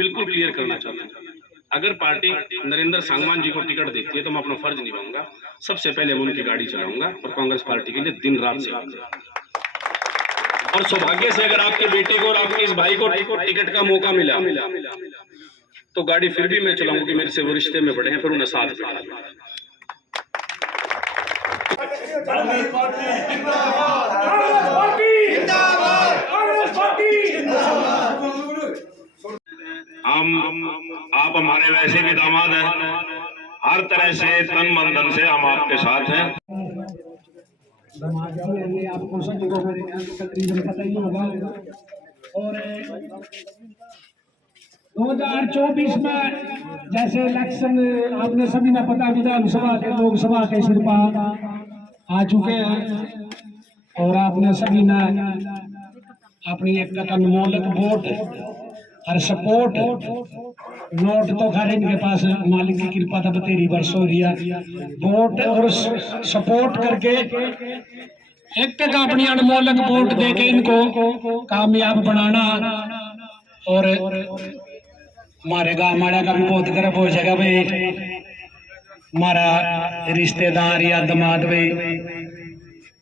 बिल्कुल क्लियर करना चाहता हूँ, अगर पार्टी नरेंद्र सांगवान जी को टिकट देती है तो मैं अपना फर्ज निभाऊंगा। सबसे पहले मैं उनकी गाड़ी चलाऊंगा और कांग्रेस पार्टी के लिए दिन रात सेवा करूंगा। और सौभाग्य से अगर आपके बेटे को और आपके इस भाई को टिकट का मौका मिला तो गाड़ी फिर भी मैं चलाऊंगा कि मेरे से वो रिश्ते में बड़े हैं, फिर उन्हें साथ बिठा दूंगा। आप हमारे वैसे भी दामाद हैं, हर तरह से तन मन धन से हम आपके साथ हैं। आपको सभी को तकरीबन पता ही होगा। और 2024 में जैसे इलेक्शन आपने सभी ने पता, विधानसभा के लोकसभा के सिरपा आ चुके हैं और आपने सभी ने अपनी एक अनमोलक वोट और सपोर्ट नोट तो खैर इनके पास मालिक की कृपा था, बतेरी वर्ष हो रही वोट और सपोर्ट करके एक अपनी अनमोलक वोट देके इनको कामयाब बनाना। और हमारे गाँव माड़ा का भी बहुत गर्व हो जाएगा भाई, हमारा रिश्तेदार या दामाद भाई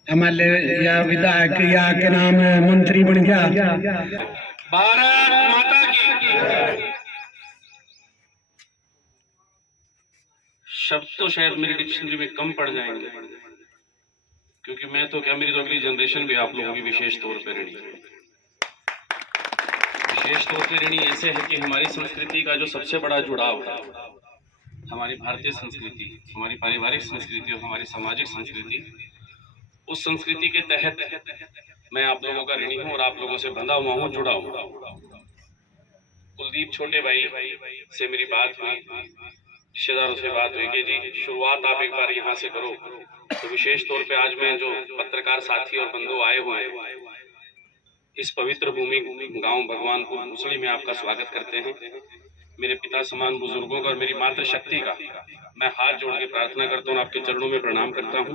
MLA या विधायक या के नाम मंत्री बन गया। भारत माता की। शब्द तो शायद मेरी डिक्शनरी में कम पड़ जाएंगे, क्योंकि मैं तो क्या, मेरी तो अगली जनरेशन भी आप लोगों की विशेष तौर पर ऋणी है। विशेष तौर पर ऋणी ऐसे है कि हमारी संस्कृति का जो सबसे बड़ा जुड़ाव है, हमारी भारतीय संस्कृति, हमारी पारिवारिक संस्कृति और हमारी सामाजिक संस्कृति, उस संस्कृति के तहत मैं आप लोगों का ऋणी हूँ और आप लोगों से बंधा हुआ हूँ, जुड़ा हुआ। कुलदीप छोटे भाई से मेरी बात हुई, रिश्तेदारों से बात हुई कि जी शुरुआत आप एक बार यहाँ से करो, तो विशेष तौर पे आज मैं जो पत्रकार साथी और बंधु आए हुए हैं इस पवित्र भूमि गांव भगवानपुर भूसड़ी में आपका स्वागत करते हैं। मेरे पिता समान बुजुर्गों का और मेरी मातृशक्ति का मैं हाथ जोड़ के प्रार्थना करता हूँ, आपके चरणों में प्रणाम करता हूँ।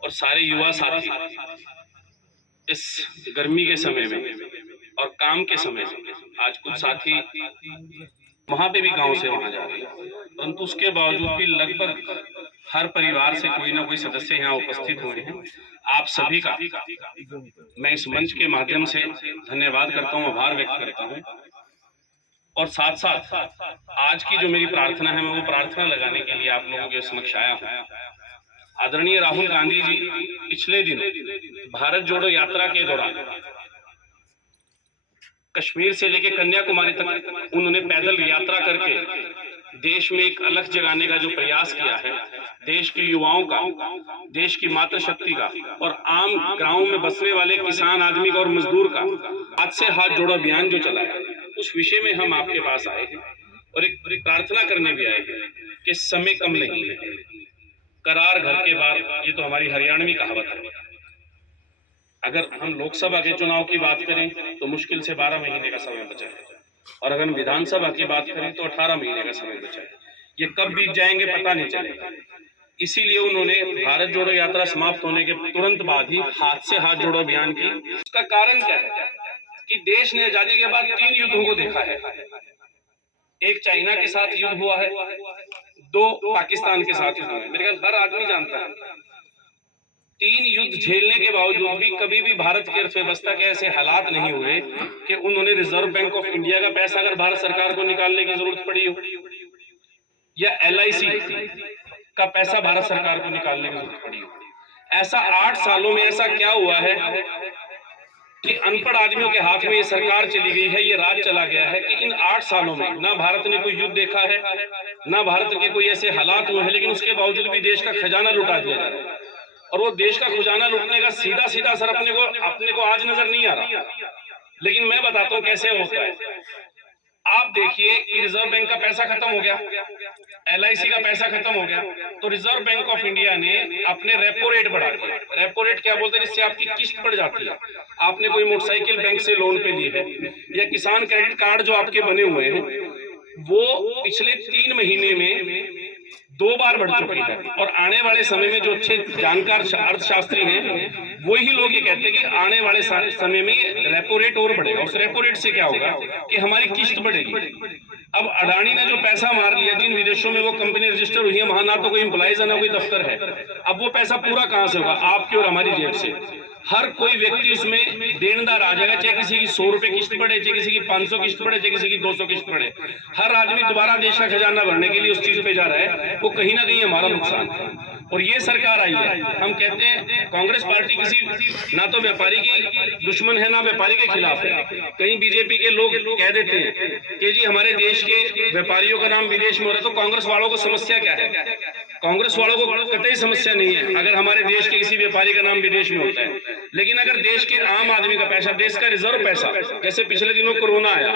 और सारे युवा साथी इस गर्मी के समय में और काम के समय में, आज कुछ साथी वहां पे भी गांव से वहां जा रहे हैं, परंतु उसके बावजूद भी लगभग हर परिवार से कोई ना कोई सदस्य यहाँ उपस्थित हुए हैं। आप सभी का मैं इस मंच के माध्यम से धन्यवाद करता हूँ, आभार व्यक्त करता हूँ। और साथ साथ आज की जो मेरी प्रार्थना है, मैं वो प्रार्थना लगाने के लिए आप लोगों के समक्ष आया हूँ। आदरणीय राहुल गांधी जी पिछले दिनों भारत जोड़ो यात्रा के दौरान कश्मीर से लेकर कन्याकुमारी तक उन्होंने पैदल यात्रा करके देश में एक अलख जगाने का जो प्रयास किया है, देश के युवाओं का, देश की मातृशक्ति का और आम गांव में बसने वाले किसान आदमी का और मजदूर का हाथ से हाथ जोड़ो अभियान जो चलाया, उस विषय में हम आपके पास आए हैं और एक प्रार्थना करने भी आए हैं कि समय कम नहीं है, करार घर के बाहर, ये तो हमारी हरियाणवी कहावत है। अगर हम लोकसभा के चुनाव की बात करें तो मुश्किल से 12 महीने का समय बचा है, और अगर हम विधानसभा की बात करें तो 18 महीने का समय बचा है। ये कब बीत जाएंगे पता नहीं चलेगा। इसीलिए उन्होंने भारत जोड़ो यात्रा समाप्त होने के तुरंत बाद ही हाथ से हाथ जोड़ो अभियान की। उसका कारण क्या है कि देश ने आजादी के बाद 3 युद्धों को देखा है। एक चाइना के साथ युद्ध हुआ है, 2 पाकिस्तान के साथ युद्ध हुआ है। मेरे ख्याल हर आदमी जानता है 3 युद्ध झेलने के बावजूद भी कभी भी भारत की अर्थव्यवस्था के ऐसे हालात नहीं हुए कि उन्होंने रिजर्व बैंक ऑफ इंडिया का पैसा अगर भारत सरकार को निकालने की जरूरत पड़ी हो, या LIC का पैसा भारत सरकार को निकालने की जरूरत पड़ी हो। ऐसा 8 सालों में ऐसा क्या हुआ है कि अनपढ़ आदमियों के हाथ में ये सरकार चली गई है, ये राज चला गया है कि इन 8 सालों में ना भारत ने कोई युद्ध देखा है, ना भारत के कोई ऐसे हालात हुए हैं, लेकिन उसके बावजूद भी देश का खजाना लुटा दिया जा रहा है। और वो देश का खजाना लुटने का सीधा सीधा असर अपने को आज नजर नहीं आ रहा, लेकिन मैं बताता हूँ कैसे होता है। आप देखिए कि रिजर्व बैंक का पैसा खत्म हो गया, LIC का पैसा खत्म हो गया, तो रिजर्व बैंक ऑफ इंडिया ने अपने रेपो रेट बढ़ा दिया। रेपो रेट क्या बोलते हैं, जिससे आपकी किस्त बढ़ जाती है। आपने कोई मोटरसाइकिल बैंक से लोन पे ली है, या किसान क्रेडिट कार्ड जो आपके बने हुए हैं, वो पिछले 3 महीने में 2 बार बढ़ चुकी है। और आने वाले समय में जो अच्छे जानकार अर्थशास्त्री हैं, वही लोग ये कहते हैं कि आने वाले समय में रेपो रेट और बढ़ेगा। उस रेपो रेट से क्या होगा कि हमारी किस्त बढ़ेगी। अब अडानी ने जो पैसा मार लिया, जिन विदेशों में वो कंपनी रजिस्टर हुई है, वहां ना तो कोई एम्प्लॉइज है ना कोई दफ्तर है। अब वो पैसा पूरा कहां से होगा? आपकी और हमारी जेब से। हर कोई व्यक्ति उसमें देनदार आ जाएगा, चाहे किसी की 100 रुपए किस्त पड़े, चाहे किसी की 500 किस्त पड़े, चाहे किसी की 200 किस्त पड़े। हर आदमी दोबारा देश का खजाना भरने के लिए उस चीज पे जा रहा है, वो कहीं ना कहीं हमारा नुकसान है। और ये सरकार आई है, हम कहते हैं कांग्रेस पार्टी किसी ना तो व्यापारी की दुश्मन है ना व्यापारी के खिलाफ है। कहीं बीजेपी के लोग कह देते हैं कि जी हमारे देश के व्यापारियों का नाम विदेश में हो रहा है, तो कांग्रेस वालों को समस्या क्या है? कांग्रेस वालों को कतई समस्या नहीं है अगर हमारे देश के किसी व्यापारी का नाम विदेश में होता है। लेकिन अगर देश के आम आदमी का पैसा, देश का रिजर्व पैसा, जैसे पिछले दिनों कोरोना आया,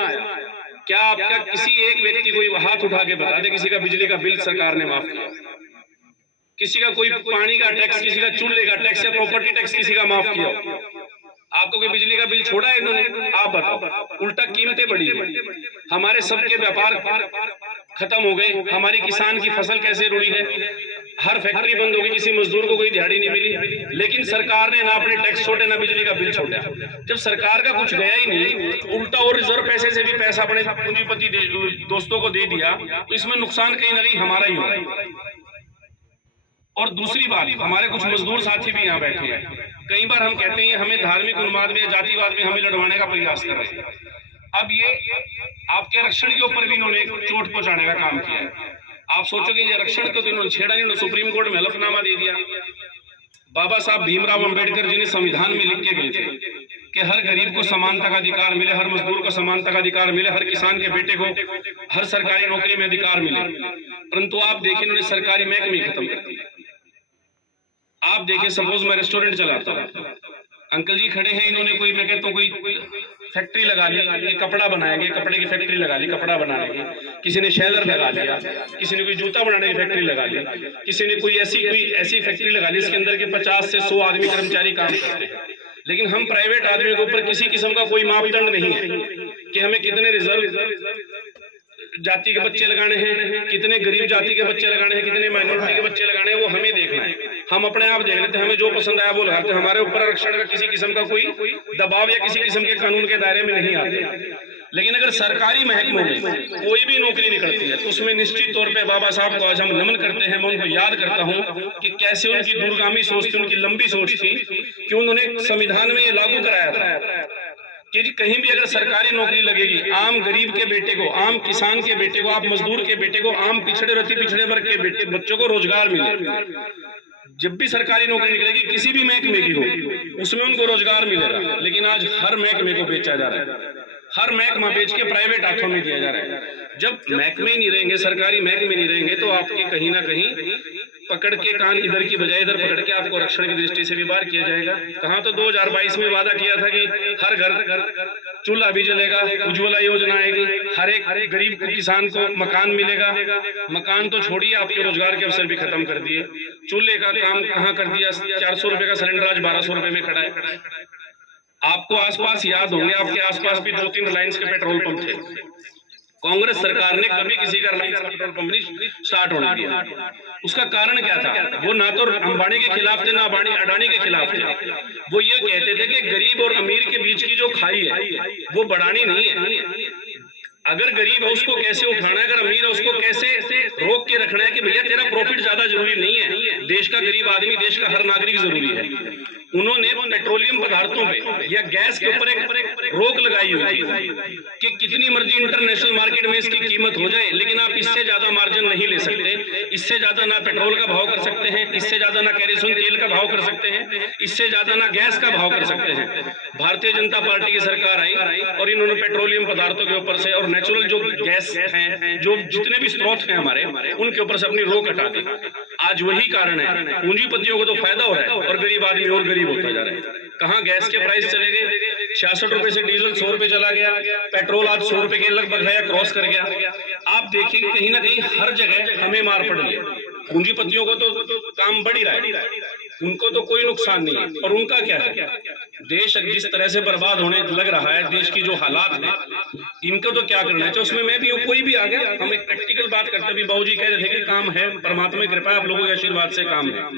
क्या आपका किसी एक व्यक्ति को हाथ उठा के बता दे किसी का बिजली का बिल सरकार ने माफ किया, किसी का कोई पानी का टैक्स, किसी का चूल्हे का टैक्स या प्रॉपर्टी टैक्स किसी का माफ किया? आपको कोई बिजली का बिल छोड़ा है इन्होंने? आप बताओ। उल्टा कीमतें बढ़ी है, हमारे सबके व्यापार खत्म हो गए, हमारी किसान की फसल कैसे रुड़ी है, हर फैक्ट्री बंद हो गई, किसी मजदूर को कोई दिहाड़ी नहीं मिली। लेकिन सरकार ने ना अपने टैक्स छोड़े ना बिजली का बिल छोड़ा। जब सरकार का कुछ गया ही नहीं, उल्टा और रिजर्व पैसे से भी पैसा अपने पूंजीपति दोस्तों को दे दिया, तो इसमें नुकसान कहीं ना कहीं हमारा ही हो रहा है। और दूसरी बात, हमारे कुछ मजदूर साथी भी यहाँ बैठे हैं, कई बार हम कहते हैं हमें धार्मिक उन्माद में, जातिवाद में हमें लड़वाने का प्रयास कर रहे हैं। अब ये आपके आरक्षण के ऊपर भी इन्होंने चोट पहुंचाने का काम किया है। आप सोचोगे ये आरक्षण को तो इन्होंने छेड़ा नहीं, इन्होंने सुप्रीम कोर्ट में हलफनामा दे दिया। बाबा साहब भीमराव अंबेडकर जी ने संविधान में लिख के गए थे कि हर गरीब को समानता का अधिकार मिले, हर मजदूर को समानता का अधिकार मिले, हर किसान के बेटे को हर सरकारी नौकरी में अधिकार मिले। परंतु आप देखिए इन्होंने सरकारी महकमे खत्म कर दिए। आप देखिए, सपोज मैं रेस्टोरेंट चलाता हूँ, अंकल जी खड़े हैं, इन्होंने कोई, मैं कहता हूँ कोई फैक्ट्री लगा ली, ये कपड़ा बनाएंगे, कपड़े की फैक्ट्री लगा ली, कपड़ा बनाने की, किसी ने शैलर लगा लिया, किसी ने कोई जूता बनाने की फैक्ट्री लगा ली, किसी ने कोई ऐसी फैक्ट्री लगा ली इसके अंदर के 50 से 100 आदमी कर्मचारी काम करते हैं। लेकिन हम प्राइवेट आदमियों के ऊपर किसी किस्म का कोई मापदंड नहीं है कि हमें कितने रिजर्व जाति के बच्चे लगाने हैं, कितने गरीब जाति के बच्चे लगाने हैं, कितने माइनॉरिटी के बच्चे लगाने हैं, वो हमें देखना है। हम अपने आप देख लेते हैं, हमें जो पसंद आया वो लगाते हैं। हमारे ऊपर आरक्षण का किसी किस्म का कोई दबाव या किसी किस्म के कानून के दायरे में नहीं आते। लेकिन अगर सरकारी महकमों में कोई भी नौकरी निकलती है तो उसमें निश्चित तौर पे बाबा साहब को आज हम नमन करते हैं। मैं उनको याद करता हूँ कि कैसे उनकी दूरगामी सोच थी, उनकी लंबी सोच थी कि उन्होंने संविधान में ये लागू कराया था कि कहीं भी अगर सरकारी नौकरी लगेगी, आम गरीब के बेटे को, आम किसान के बेटे को, आप मजदूर के बेटे को, आम पिछड़े पिछड़े वर्ग के बेटे बच्चों को रोजगार मिले। जब भी सरकारी नौकरी निकलेगी, किसी भी महकमे की हो, उसमें उनको रोजगार मिलेगा। लेकिन आज हर महकमे को बेचा जा रहा है, हर महकमा बेच के प्राइवेट हाथों में दिया जा रहा है। जब महकमे नहीं रहेंगे, सरकारी महकमे नहीं रहेंगे, तो आपके कहीं ना कहीं पकड़ के कान इधर की बजाय इधर पकड़ के आपको आरक्षण की दृष्टि से भी बाहर किया जाएगा। कहाँ तो 2022 में वादा किया था कि हर घर चूल्हा भी जलेगा, उज्ज्वला योजना आएगी, हर एक गरीब किसान को मकान मिलेगा। मकान तो छोड़िए, आपके रोजगार के अवसर भी खत्म कर दिए। चूल्हे का काम कहाँ कर दिया? 400 रुपए का सिलेंडर आज 1200 रुपए में खड़ा है। आपको आसपास याद होंगे, आपके आसपास भी 2-3 रिलायंस के पेट्रोल पंप थे। कांग्रेस सरकार ने कभी किसी का रिलायंस पेट्रोल पंप नहीं स्टार्ट होने दिया। उसका कारण क्या था? वो ना तो अंबानी के खिलाफ थे ना अडानी के खिलाफ थे। वो ये कहते थे कि गरीब और अमीर के बीच की जो खाई है वो बढ़ानी नहीं है। अगर गरीब है उसको कैसे उठाना है, अगर अमीर है उसको कैसे रोक के रखना है कि भैया तेरा प्रॉफिट ज्यादा जरूरी नहीं है, देश का गरीब आदमी, देश का हर नागरिक जरूरी है। उन्होंने पेट्रोलियम पदार्थों पे या गैस के ऊपर एक रोक लगाई हुई थी कि कितनी मर्जी इंटरनेशनल मार्केट में इसकी कीमत हो जाए, लेकिन आप इससे ज्यादा मार्जिन नहीं ले सकते। इससे ज्यादा ना पेट्रोल का भाव कर सकते हैं, इससे ज्यादा ना केरोसिन तेल का भाव कर सकते हैं, इससे ज्यादा ना गैस का भाव कर सकते हैं। भारतीय जनता पार्टी की सरकार आई और इन्होंने पेट्रोलियम पदार्थों के ऊपर से और नेचुरल जो गैस हैं, जो जितने भी स्रोत हैं हमारे, उनके ऊपर से अपनी रोक हटा दी। आज वही कारण है, पूंजीपतियों को तो फायदा हो रहा है और गरीब आदमी और गरीब होता जा रहा है। कहाँ गैस के प्राइस चले गए, 66 रुपए से डीजल 100 रुपए चला गया, पेट्रोल आज 100 रुपए के लगभग है, क्रॉस कर गया। आप देखिए कहीं ना कहीं हर जगह हमें मार पड़ रही है। पूंजीपतियों को तो काम बढ़ ही रहा है, उनको तो कोई नुकसान नहीं है। और उनका क्या है? देश जिस तरह से बर्बाद होने लग रहा है, देश की जो हालात है, इनको तो क्या करना है। उसमें मैं भी हूँ, कोई भी आ गया, हम एक प्रैक्टिकल बात करते भी, बाबूजी कह रहे थे कि काम है, परमात्मा की कृपा, आप लोगों के आशीर्वाद से काम है।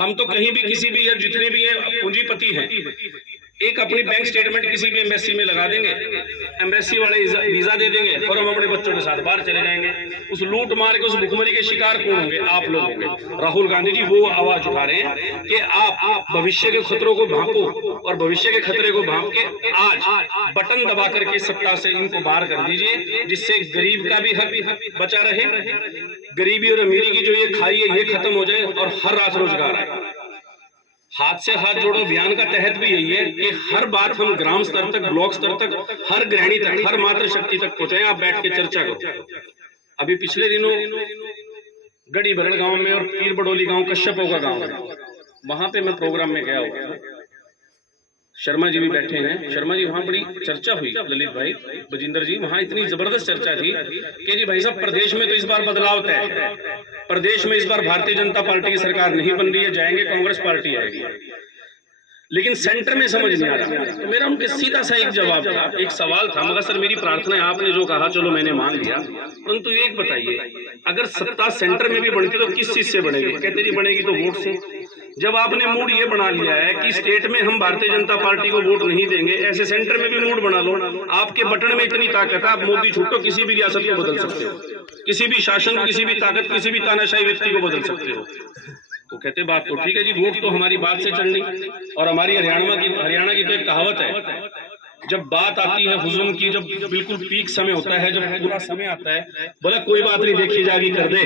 हम तो कहीं भी किसी भी या जितने भी पूंजीपति हैं, एक अपनी बैंक स्टेटमेंट किसी भी एम्बेसी में लगा देंगे, एम्बेसी वाले वीजा दे देंगे और हम अपने बच्चों के साथ बाहर चले जाएंगे। उस लूट मार के, उस भुखमरी के शिकार कौन होंगे? आप लोग होंगे। राहुल गांधी जी वो आवाज उठा रहे हैं कि आप भविष्य के खतरों को भांपो और भविष्य के खतरे को भांप के आज बटन दबा करके सत्ता से इनको बाहर कर दीजिए, जिससे गरीब का भी हक बचा रहे, गरीबी और अमीरी की जो ये खाई है ये खत्म हो जाए और हर रात रोजगार आए। हाथ से हाथ जोड़ो अभियान का तहत भी यही है कि हर बात हम ग्राम स्तर तक, ब्लॉक स्तर तक, हर गृहिणी तक, हर मातृशक्ति तक पहुंचाएं। आप बैठ के चर्चा करो। अभी पिछले दिनों गढ़ी भरड़ गांव में और पीर बडोली गांव कश्यपों का गांव है, वहां पे मैं प्रोग्राम में गया हुआ, शर्मा जी भी बैठे हैं। शर्मा जी वहां बड़ी चर्चा हुई, ललित भाई, बजिंदर जी, वहां इतनी जबरदस्त चर्चा थी कि जी भाई साहब प्रदेश में तो इस बार बदलाव तय है, प्रदेश में इस बार भारतीय जनता पार्टी की सरकार नहीं बन रही है, जाएंगे कांग्रेस पार्टी आएगी, लेकिन सेंटर में समझ नहीं आ रहा। तो मेरा उनके सीधा सा एक जवाब था, एक सवाल था, मगर सर मेरी प्रार्थना है, आपने जो कहा चलो मैंने मान लिया, परंतु एक बताइए, अगर सत्ता सेंटर में भी बनती तो किस चीज से बनेगी? कहते जी बनेगी तो वोट से। जब आपने मूड ये बना लिया है कि स्टेट में हम भारतीय जनता पार्टी को वोट नहीं देंगे, ऐसे सेंटर में भी मूड बना लो। आपके बटन में इतनी ताकत है, आप मोदी छूटो किसी भी रियासत को बदल सकते हो, किसी भी शासन, किसी भी ताकत, किसी भी तानाशाही व्यक्ति को बदल सकते हो। तो कहते बात तो ठीक है जी, वोट तो हमारी बात से चलनी। और हमारी हरियाणा की तो एक कहावत है, जब बात आती है हुजूम की, जब बिल्कुल पीक समय होता है, जब पूरा समय आता है, बोला कोई बात नहीं देखी जागी कर दे,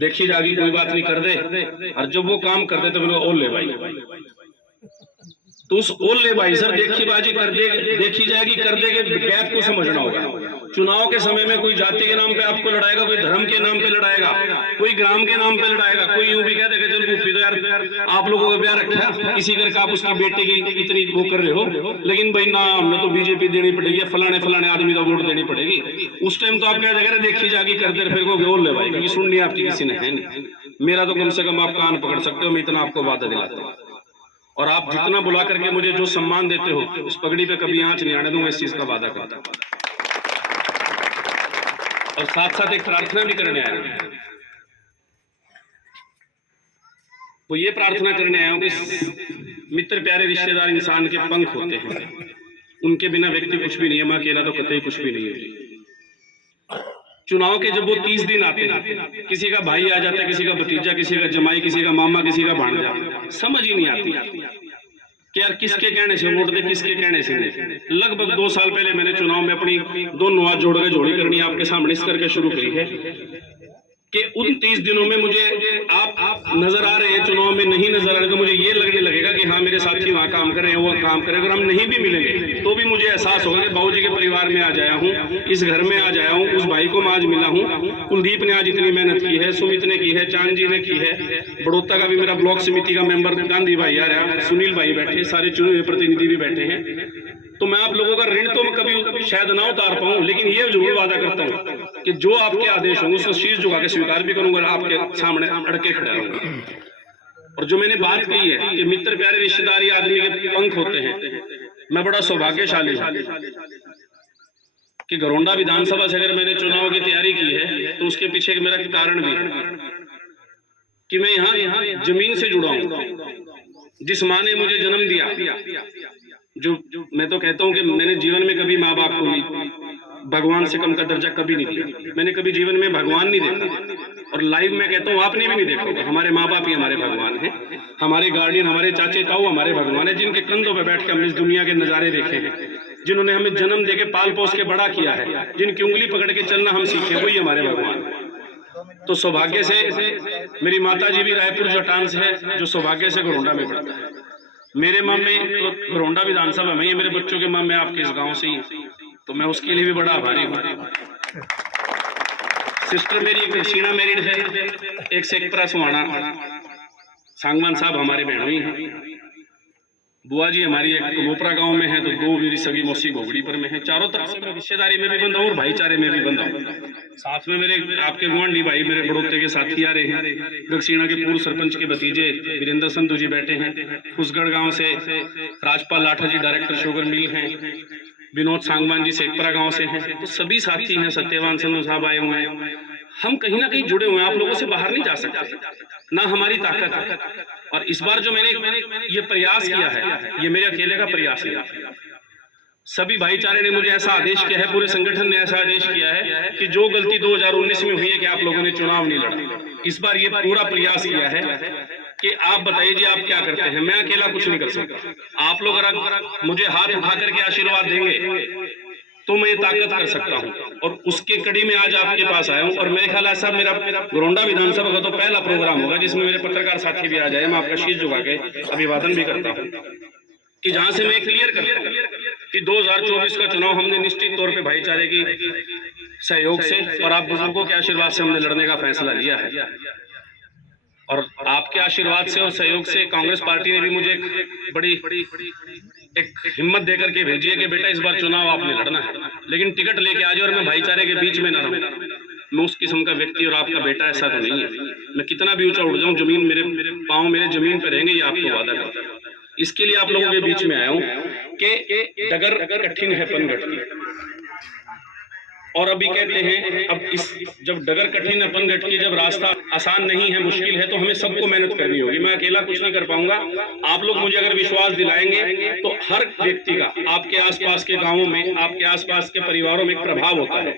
देखी जागी कोई बात नहीं कर दे, और जब वो काम कर दे तो बोले ओले भाई, तो उस ओले भाई सर देखी बाजी कर दे, देखी जाएगी कर देगे, गैप को समझना होगा। चुनाव के समय में कोई जाति के नाम पे आपको लड़ाएगा, कोई धर्म के नाम पे लड़ाएगा, कोई ग्राम के नाम पे लड़ाएगा, कोई यूं भी कह देगा चल गुफी तो यार आप लोगों का ब्याह रखा, इसी करके आप उसकी बेटे की इतनी वो कर रहे हो, लेकिन भाई ना हमने तो बीजेपी देनी पड़ेगी, फलाने फलाने आदमी का वोट देनी पड़ेगी। उस टाइम तो आप कह देगा देखी जागी कर दे, फिर को बोल ले भाई, क्योंकि सुननी आपकी किसी ने है नहीं। मेरा तो कम से कम आप कान पकड़ सकते हो, मैं इतना आपको वादा दिलाता हूँ। और आप जितना बुला करके मुझे जो सम्मान देते हो, उस पगड़ी पे कभी आंच नहीं आने दूंगा, इस चीज का वादा करता हूं। और साथ साथ एक प्रार्थना भी करने आया हूं, वो ये प्रार्थना करने आया हूं कि मित्र प्यारे रिश्तेदार इंसान के पंख होते हैं, उनके बिना व्यक्ति कुछ भी नहीं है, मैं अकेला तो कतई कुछ भी नहीं है। चुनाव के जब वो 30 दिन आते हैं, किसी का भाई आ जाता है, किसी का भतीजा, किसी का जमाई, किसी का मामा, किसी का भांजा, समझ ही नहीं आती कि यार किसके कहने से वोट दे, किसके कहने से नहीं। लगभग 2 साल पहले मैंने चुनाव में अपनी दोनों हाथ जोड़ के जोड़ी करनी आपके सामने इस करके शुरू करी है कि उन 30 दिनों में मुझे आप नजर आ रहे हैं, चुनाव में नहीं नजर आ रहे, तो मुझे ये लगने लगेगा कि हाँ मेरे साथी वहाँ काम कर रहे हैं, वो काम कर रहे हैं। अगर हम नहीं भी मिलेंगे तो भी मुझे एहसास होगा कि बाबूजी के परिवार में आ जाया हूँ, इस घर में आ जाया हूँ, उस भाई को मैं आज मिला हूँ, कुलदीप ने आज इतनी मेहनत की है, सुमित ने की है, चांद जी ने की है, बड़ौदा का भी मेरा ब्लॉक समिति का मेंबर गांधी भाई आ रहा है, सुनील भाई बैठे, सारे चुने हुए प्रतिनिधि भी बैठे हैं। तो मैं आप लोगों का ऋण तो मैं कभी शायद ना उतार पाऊं, लेकिन ये जरूर वादा करता हूं कि जो आपके आदेश होंगे उसको शीश झुका के स्वीकार भी करूंगा, आपके सामने अड़के खड़ा रहूंगा। और जो मैंने बात कही है कि मित्र प्यारे रिश्तेदार ये आदमी के पंख होते हैं, मैं बड़ा सौभाग्यशाली हूं कि घरोंडा विधानसभा से अगर मैंने चुनाव की तैयारी की है तो उसके पीछे एक मेरा कारण भी है कि मैं यहाँ जमीन से जुड़ा हूं। जिस माँ ने मुझे जन्म दिया, जो मैं तो कहता हूं कि मैंने जीवन में कभी माँ बाप को नहीं, भगवान से कम का दर्जा कभी नहीं दिया। मैंने कभी जीवन में भगवान नहीं देखा, और लाइव में कहता हूँ आपने भी नहीं देखा होगा। हमारे माँ बाप ही हमारे भगवान हैं, हमारे गार्डियन, हमारे चाचे ताऊ हमारे भगवान है, जिनके कंधों पर बैठ के हमने इस दुनिया के नजारे देखे हैं, जिन्होंने हमें जन्म देके पाल पोस के बड़ा किया है, जिनकी उंगली पकड़ के चलना हम सीखे, वही हमारे भगवान है। तो सौभाग्य से मेरी माता जी भी रायपुर जटान से है, जो सौभाग्य से घरोंडा में पड़ता है। मेरे माँ में तो घरोंडा विधानसभा में ही, मेरे बच्चों के माँ में आपके इस गांव से ही, तो मैं उसके लिए भी बड़ा आभारी हूँ। सिस्टर मेरी एक दक्षिणा मैरिड है, एक सेकपरा सुहाना, सांगवान साहब हमारे बहनोई हैं, बुआ जी हमारी एक मोपरा गांव में है, तो 2 मेरी सगी मौसी घोगड़ी पर में है। चारों तरफ से मैं रिश्तेदारी में भी बंधा हूँ और भाईचारे में भी बंधा हूँ। साथ में मेरे आपके गुआंढी भाई मेरे बड़ौते के साथी आ रहे हैं, दक्षिणा के पूर्व सरपंच के भतीजे वीरेंद्र संधू जी बैठे हैं, फुसगढ़ गांव से राजपाल लाठा जी डायरेक्टर शुगर मिल हैं, विनोद सांगवान जी शेखपुरा गांव से हैं, तो सभी साथी हैं, सत्यवान संधू साहब आए हुए हैं, हम कहीं ना कहीं जुड़े हुए हैं, आप लोगों से बाहर नहीं जा सकते, ना हमारी ताकत है। और इस बार जो मैंने ये प्रयास किया है, ये मेरे अकेले का प्रयास नहीं है। सभी भाईचारे ने मुझे ऐसा आदेश किया है, पूरे संगठन ने ऐसा आदेश किया है कि जो गलती 2019 में हुई है कि आप लोगों ने चुनाव नहीं लड़ा, इस बार ये पूरा प्रयास किया है कि आप बताइए जी आप क्या करते हैं। मैं अकेला कुछ नहीं कर सकता। आप लोग अगर मुझे हाथ उठा करके आशीर्वाद देंगे तो मैं ये ताकत कर सकता हूं, और उसके कड़ी में आज आपके पास आया हूं। और मेरे ख्याल ऐसा मेरा घरोंडा विधानसभा का तो पहला प्रोग्राम होगा जिसमें मेरे पत्रकार साथी भी आ जाए। मैं आपका शीश झुका के अभिवादन भी करता हूं कि जहां से मैं क्लियर करता हूं कि 2024 का चुनाव हमने निश्चित तौर पे भाईचारे की सहयोग से और आप बुजुर्गों के आशीर्वाद से हमने लड़ने का फैसला लिया है। और आपके आशीर्वाद से और सहयोग से कांग्रेस पार्टी ने भी मुझे बड़ी एक हिम्मत देकर के भेजी है कि बेटा इस बार चुनाव आपने लड़ना है, लेकिन टिकट लेके आ जाए और मैं भाईचारे के बीच में ना रहूं। मैं उस किस्म का व्यक्ति और आपका बेटा ऐसा तो नहीं है। मैं कितना भी ऊंचा उड़ जाऊं, जमीन मेरे पांव मेरे जमीन पर रहेंगे, ये आपको वादा करता हूं। इसके लिए आप लोगों के बीच में आया हूं कि डगर कठिन है पनघट की, और अभी कहते हैं अब इस जब डगर कठिन है पनघट की, जब रास्ता आसान नहीं है, मुश्किल है, तो हमें सबको मेहनत करनी होगी। मैं अकेला कुछ नहीं कर पाऊंगा। आप लोग मुझे अगर विश्वास दिलाएंगे तो हर व्यक्ति का आपके आसपास के गांवों में, आपके आसपास के परिवारों में एक प्रभाव होता है।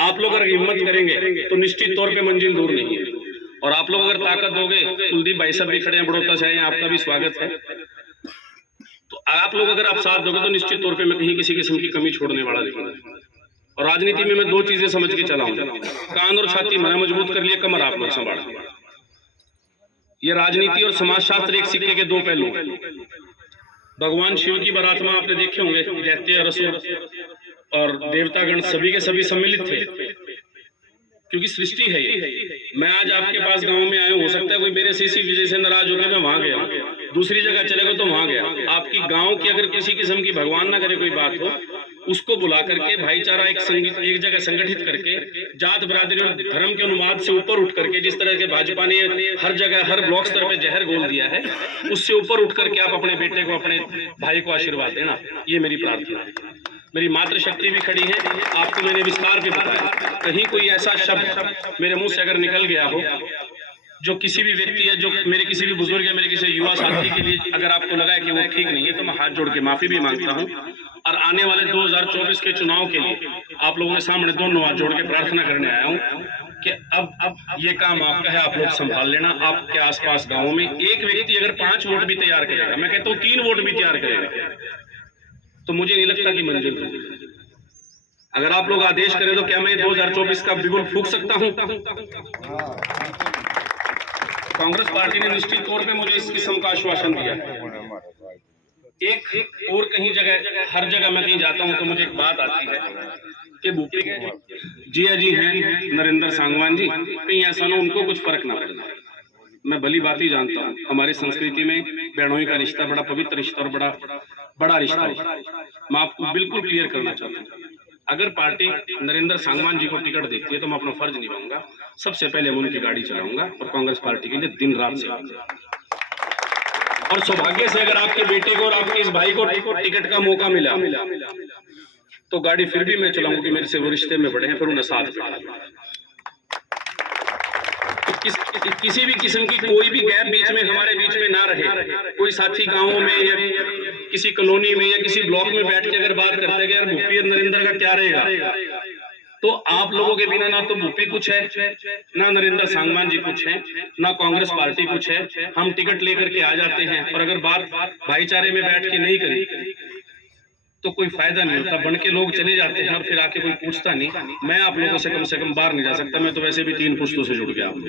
आप लोग अगर हिम्मत करेंगे तो निश्चित तौर पर मंजिल दूर नहीं है। और आप लोग अगर ताकत दोगे, कुलदीप भाई साहब भी खड़े हैं बड़ौदा से आए हैं, आपका भी स्वागत है। तो आप लोग अगर आप साथ दोगे तो निश्चित तौर पे मैं कहीं किसी किस्म की कमी छोड़ने वाला नहीं। और राजनीति में मैं दो चीजें समझ के चला हूं, कान और छाती मैंने मजबूत कर लिए, कमर आप लोग संभाल। ये राजनीति और समाजशास्त्र एक सिक्के के दो पहलू हैं। भगवान शिव की बारात में आपने देखे होंगे दैत्य, असुर और देवतागण सभी के सभी सम्मिलित थे, क्योंकि सृष्टि है ये। मैं आज आपके पास गांव में आया हूं, हो सकता है कोई मेरे से इसी वजह से नाराज होकर मैं वहां गया, दूसरी जगह चलेगा तो वहां गया। आपकी गांव की अगर किसी किस्म की भगवान ना करे कोई बात हो, उसको बुला करके भाईचारा एक जगह संगठित करके, जात बरादरी और धर्म के अनुवाद से ऊपर उठ करके, जिस तरह के भाजपा ने हर जगह हर ब्लॉक स्तर पे जहर घोल दिया है, उससे ऊपर उठ करके आप अपने बेटे को, अपने भाई को आशीर्वाद देना, ये मेरी प्रार्थना है। मेरी मातृशक्ति भी खड़ी है, आपको मैंने विस्तार के बताया। कहीं कोई ऐसा शब्द मेरे मुंह से अगर निकल गया हो जो किसी भी व्यक्ति है, जो मेरे किसी भी बुजुर्ग या मेरे किसी युवा साथी के लिए अगर आपको लगा है कि वो ठीक नहीं है, तो मैं हाथ जोड़ के माफी भी मांगता हूं। और आने वाले 2024 के चुनाव के लिए आप लोगों के सामने दोनों हाथ जोड़ के प्रार्थना करने आया हूं कि अब ये काम आपका है, आप लोग संभाल लेना। आपके आसपास गाँव में एक व्यक्ति अगर 5 वोट भी तैयार करेगा, मैं कहता हूँ 3 वोट भी तैयार करेगा, तो मुझे नहीं लगता कि मंजिल होगी। अगर आप लोग आदेश करें तो क्या मैं 2024 का बिगुल फूंक सकता हूं? कांग्रेस पार्टी ने निश्चित तौर पे मुझे इस किस्म का आश्वासन दिया है। एक और कहीं जगह, हर जगह मैं कहीं जाता हूं तो मुझे एक बात आती है कि भूपी के जिया जी हैं नरेंद्र सांगवान जी, कहीं ऐसा ना उनको कुछ फर्क ना पड़े। मैं भली बात ही जानता हूँ, हमारी संस्कृति में बहनोई का रिश्ता बड़ा पवित्र रिश्ता और बड़ा रिश्ता है। मैं आपको बिल्कुल क्लियर करना चाहता हूँ, अगर पार्टी नरेंद्र सांगवान जी को टिकट देती है तो मैं अपना फर्ज निभाऊंगा। सबसे पहले मैं उनकी गाड़ी चलाऊंगा और कांग्रेस पार्टी के लिए दिन रात से। और सौभाग्य से अगर आपके बेटे को और आपके इस भाई को टिकट का मौका मिला तो गाड़ी फिर भी मैं चलाऊंगा कि मेरे से वो रिश्ते में बड़े हैं, फिर उन्हें साथ बैठा। किसी भी किस्म की कोई भी गैप बीच में हमारे बीच में ना रहे। कोई साथी गांवों में या किसी कॉलोनी में या किसी ब्लॉक में बैठ के अगर बात करते हैं कि यार भूपी और नरेंद्र का क्या रहेगा, तो आप लोगों के बिना ना तो भूपी कुछ है, ना नरेंद्र सांगवान जी कुछ है, ना कांग्रेस पार्टी कुछ है। हम टिकट लेकर के आ जाते हैं और अगर बात भाईचारे में बैठ के नहीं करी तो कोई फायदा नहीं होता। बन के लोग चले जाते हैं और फिर आके कोई पूछता नहीं। मैं आप लोगों से कम बाहर नहीं जा सकता, मैं तो वैसे भी 3 पुश्तों से जुड़ गया हूं।